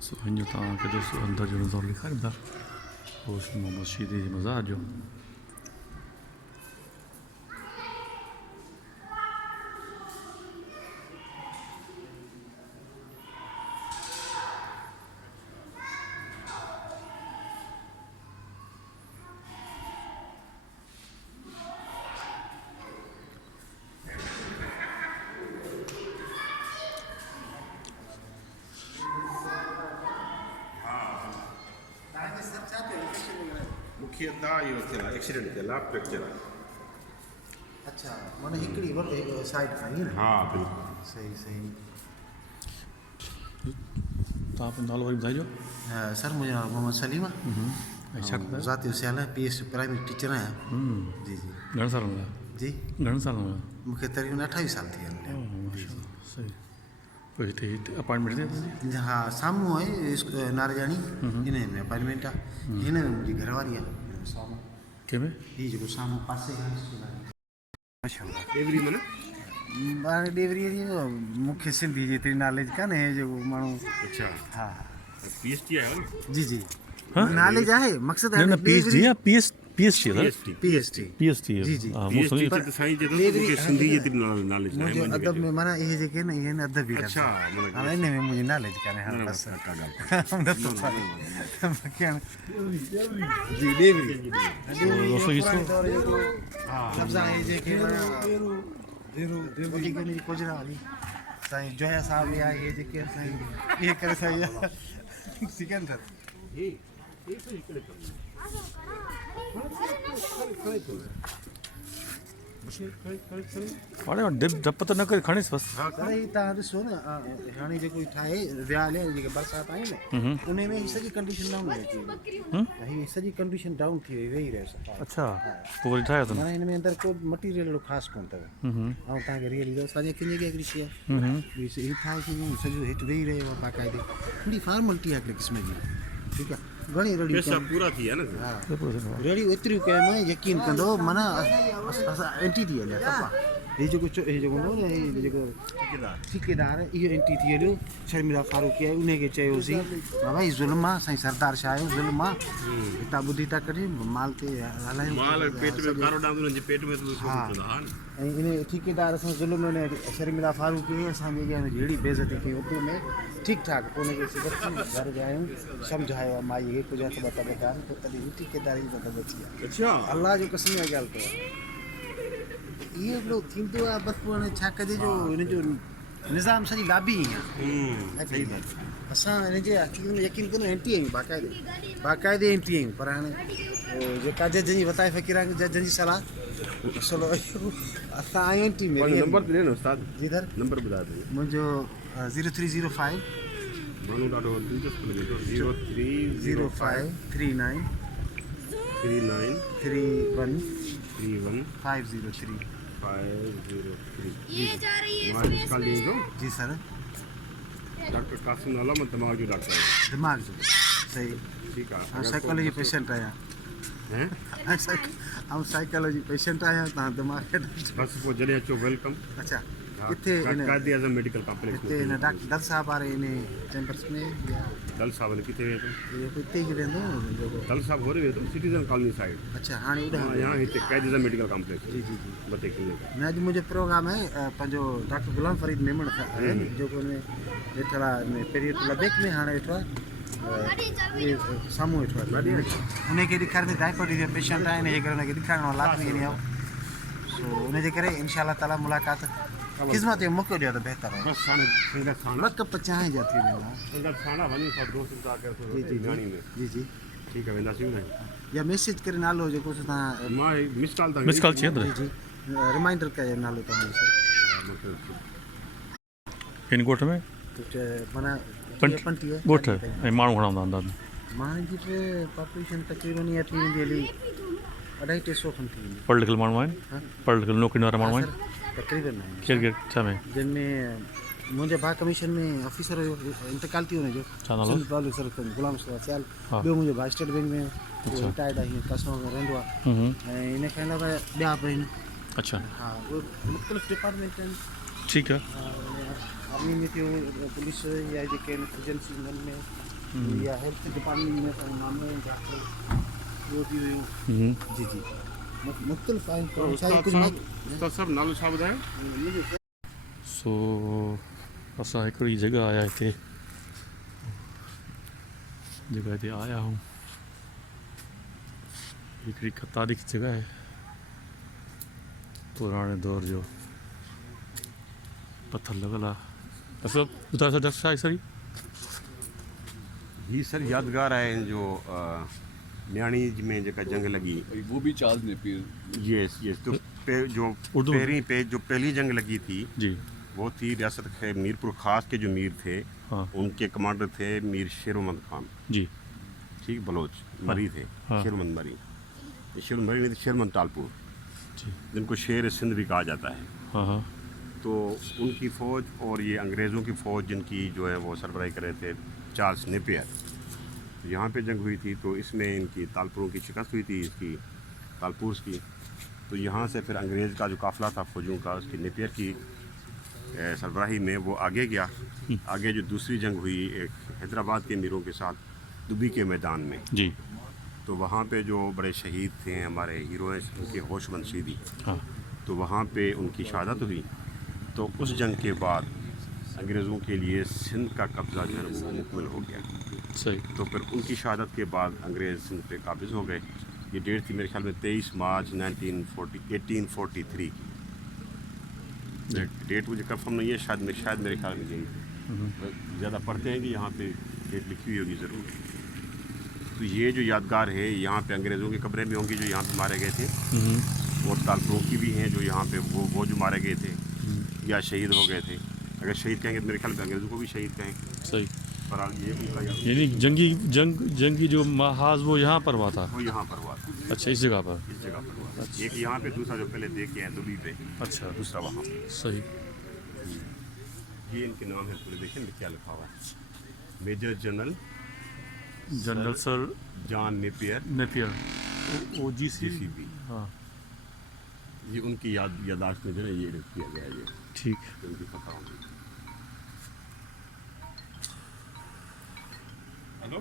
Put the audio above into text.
सो हींअर तव्हांखे दोस्तो अंदरि जो नज़ारो ॾेखारींदा होश मोहम्मद शीदी जी मज़ार जो। मूंखे इहो थियल आहे एक्सीडेंट थियल आहे फ्रैक्चर आहे। अच्छा माना हिकिड़ी साइड खां ईअं न? हा बिल्कुलु सही सही। तव्हां पंहिंजो नालो वरी ॿुधाइजो। सर मुंहिंजो नालो मोहम्मद सलीम आहे। ऐं छा कंदा आहियो? ज़ाती सियाल पीएस प्राइमरी टीचर आहियां। जी जी। घणे साल हुआ? जी घणे साल हुआ? मूंखे तक़रीबन 28 साल थी विया आहिनि। सही। पोइ हिते अपॉइंटमेंट थिए? हा साम्हूं आहे नारजाणी हिन में अपॉइंटमेंट आहे। हिन में मुंहिंजी घरवारी आहे साम्हूं। कंहिंमें? हीउ जेको साम्हूं पासे खां स्कूल आहे। माशाल्लाह डेवरी माना हाणे डेवरी मूंखे सिंधी जेतिरी नॉलेज कान्हे जेको माण्हू। अच्छा हा पीएचडी आयो न? जी जी हाँ? नॉलेज आहे मक़सदु न पीएचडी या पीएचडी पीएचडी पीएचडी जी जी। पीएचडी त साईं जे मूंखे सिंधी जेतिरी नॉलेज आहे मुंहिंजो अदब में माना इहे जेके न इहे अदब ई अच्छा हाणे इन में मुंहिंजी नॉलेज कान्हे। हाणे बसि जी डेवरी लफ़्ज़ आहे जेके वधीक उन जी कुझु वारी साईं जोया साहब या इहे जेके साईं इहे करे साईं सिकंदर हाणे डप त न करे खणीस बसि। अरे ही तव्हां ॾिसो न हाणे जेको ठाहे वियाल जेके बरसाति आई न उन में ही सॼी कंडीशन डाउन थी वई। हीअ सॼी कंडीशन डाउन थी वई वेही रहियो सफ़ा। अच्छा पोइ वरी ठाहियो अथनि? माना हिन में अंदरि को मटीरियल अहिड़ो ख़ासि कोन अथव। ऐं तव्हांखे रियली असांजे किने खे हिकिड़ी शइ हीअ ठाहे छॾियूं सॼो हेठि वेही रहियो आहे बाक़ाइदे थोरी फॉर्मेलिटी आहे हिकिड़े क़िस्म जी। ठीकु आहे घणी रेड़ी पैसा पूरा थी विया न। हा रेड़ी एतिरियूं कयूं मां यकीन कंदो माना असां एंटी थी हलिया सफ़ा। हे जेको हूंदो न हे जेको ठेकेदार इहो एंटी थी हलियो। शर्मिला फारूकी आहे उनखे चयोसीं भाई ज़ुल्म आहे साईं सरदार छा आहे ज़ुल्म आहे हितां ॿुधी था कढी माल ते हलायूं माल पेट में कारो डांग उनजे पेट में हा। ऐं इन ठेकेदार सां ज़ुल्म ने शर्मिला फारूकी असांजे अॻियां अहिड़ी बेइज़ती कई उर्दू में ठीकु ठाक उनखे घर विया आहियूं सम्झायो आहे माई खे कुझु हथ ॿ बेकार पोइ तॾहिं ही ठेकेदारी मतिलबु अची आहे। अच्छा अलाह जो कसम आहे ॻाल्हि अथव इहो हिकिड़ो थींदो आहे बसि पोइ हाणे छा कजे जो हिन जो निज़ाम सॼी लाबी ई आहे। असां हिन जे हक़ीक़त में यकीन कंदो एंटी आहियूं बाक़ाइदे एंटी आहियूं पर हाणे जेका जज जी वताए फ़क़ीरान जजनि जी सलाह मसइलो असां आहियूं एंटी में। नंबर ते ॾिनो उस्ताद जी सर नंबर ॿुधाए ॾियो। मुंहिंजो 0305 माण्हू ॾाढो दिलचस्प लॻे थो 0305 39 39 31 31 503 503 ये जा रही है मां कल ईंदो। जी सर डॉक्टर कासिम नाला मां दिमाग़ जो डॉक्टर आहियां। दिमाग़ जो सही। ठीकु आहे ऐं साइकोलॉजी पेशेंट आहियां। हैं ऐं साइकोलॉजी पेशेंट आहियां तव्हां दिमाग़ जो डॉक्टर। बस पोइ जॾहिं अचो वेलकम। अच्छा किथे इन कायदे आज़म मेडिकल कॉम्प्लेक्स हिते हिन डॉक्टर दल साहब वारे इन चैम्बर्स में या दल साहब ने किथे वेठो? हिते ई रहंदो जेको दल साहब होरे वेठो सिटीजन कॉलोनी साइड। अच्छा हाणे उॾां यहाँ हिते कायदे आज़म मेडिकल कॉम्प्लेक्स जी जी जी। बते किलोमीटर। न अॼु मुंहिंजो प्रोग्राम आहे पंहिंजो डॉक्टर गुलाम फरीद मेमण जेको हुन में वेठल आहे पहिरीं लबेक में हाणे वेठो आहे साम्हूं वेठो आहे उनखे ॾेखारींदे डायबिटीज़ जा पेशेंट आहिनि हिन करे हुनखे ॾेखारिणो लाज़मी ईंदी आहे। सो उनजे करे इनशा ताला मुलाक़ात ख़िदमत जो मौक़ो ॾियो त बहितर आहे। बस हाणे संगत खाना ॿ कप चांहि जा थी वेंदा। संगत खाना वञी सब दोस्त सां गॾु जी जी गाड़ी में। जी जी ठीकु आहे वेंदासीं न। या मैसेज करे नालो जेको तव्हां मां मिस कॉल मिस कॉल चाहिए जी जी रिमाइंडर कयो नालो तव्हांजो सर हिन ॻोठ में माना 50 ॻोठ ऐं माण्हू घणा हूंदा अंदाज़? माण्हुनि जी पॉपुलेशन तक़रीबन इहा थी वेंदी हली 250-300 खनि थी वेंदी। पढ़ियल लिखियल माण्हू आहिनि? पढ़ियल लिखियल नौकिरी वारा माण्हू आहिनि? तक़रीबन केरु केरु छा में? जिनमें मुंहिंजे भाउ कमीशन में ऑफिसर जो इंतकाल थी हुनजो छा नालो? सर गुलाम सियाल। हा। ॿियो मुंहिंजो भाउ स्टेट बैंक में रिटायर्ड आहे हीअं कस्टमर में रहंदो आहे ऐं इन खां अलावा ॿिया बि आहिनि। अच्छा हा उहे मुख़्तलिफ़ डिपार्टमेंट आहिनि ठीक है। आर्मी में थियो, पुलिस या जेके एजेंसी में या हेल्थ डिपार्टमेंट में पर मामले वो थी हुयूं। जी जी मुख्तलिफ आहिनि कर्मचारी कुझु उस्ताद साहब नालो छा ॿुधायो? सो असां हिकिड़ी जॻह आया हिते, जगह ते आया हूँ, हिकिड़ी तारीख़ जगह है, पुराने दौर जो पत्थर लगल आहे। असां ॿुधाए छा छा आहे सर? ये सर यादगार है जो न्याणी में जेका जंग लगी, वो भी चार्ल्स नेपियर। यस यस, तो जो उर्दू पहली जंग लगी थी जी। वो थी रियासत मीरपुर खास के जो मीर थे, हाँ उनके कमांडर थे मीर शेरमंद खान, जी। ठीक, बलोच मरी थे। हाँ। शेरमंद मरी, शेरमंद मरी नहीं थे, शेरमंद तालपुर, जी। जिनको शेर सिंध भी कहा जाता है। हाँ हाँ तो उनकी फ़ौज और ये अंग्रेज़ों की फ़ौज जिनकी जो है वो सरबराही कर रहे थे चार्ल्स नेपियर, यहाँ पे जंग हुई थी। तो इसमें इनकी तालपुरों की शिकस्त हुई थी, इसकी तालपुर्स की। तो यहाँ से फिर अंग्रेज़ का जो काफ़िला था फौजियों का, उसकी नेपियर की सरबराही में वो आगे गया। आगे जो दूसरी जंग हुई एक हैदराबाद के अमीरों के साथ दुबी के मैदान में, जी। तो वहाँ पे जो बड़े शहीद थे हमारे हीरो हैं, उनके होशमंद शहीदी, हाँ तो वहाँ पे उनकी शहादत हुई। तो उस जंग के बाद अंग्रेज़ों के लिए सिंध का कब्ज़ा जो है वो मुकम्मल हो गया। सही। तो फिर उनकी शहादत के बाद अंग्रेज़ सिंध पे काबिज़ हो गए। ये डेट थी मेरे ख्याल में 23 मार्च 1843 की। डेट मुझे कंफर्म नहीं है, शायद मेरे ख्याल में यही। ज़्यादा पढ़ते हैं कि यहाँ पे डेट लिखी हुई होगी ज़रूर। तो ये जो यादगार है, यहाँ पे अंग्रेज़ों की कब्रें भी होंगी जो यहाँ पे मारे गए थे, और तालपुरों की भी हैं जो यहाँ पे वो जो मारे गए थे या शहीद हो गए थे। अगर शहीद कहेंगे तो मेरे ख्याल में अंग्रेज़ों को भी शहीद कहें। सही। पर ये उनका यानी जंगी जो महाज वो यहाँ पर हुआ था? वो यहाँ पर हुआ था, अच्छा, इस जगह पर। इस जगह पर हुआ। एक यहाँ पे, दूसरा जो पहले देख के हैं दुबई पे, अच्छा, दूसरा वहाँ पे। सही। ये इनके नाम है पूरे, देखें क्या लिखा हुआ है। Major general sir John Napier OGC। GCP। हाँ ये उनकी यादाश्त में जो है ये किया गया है, ये ठीक। उनकी पता होगी। हेलो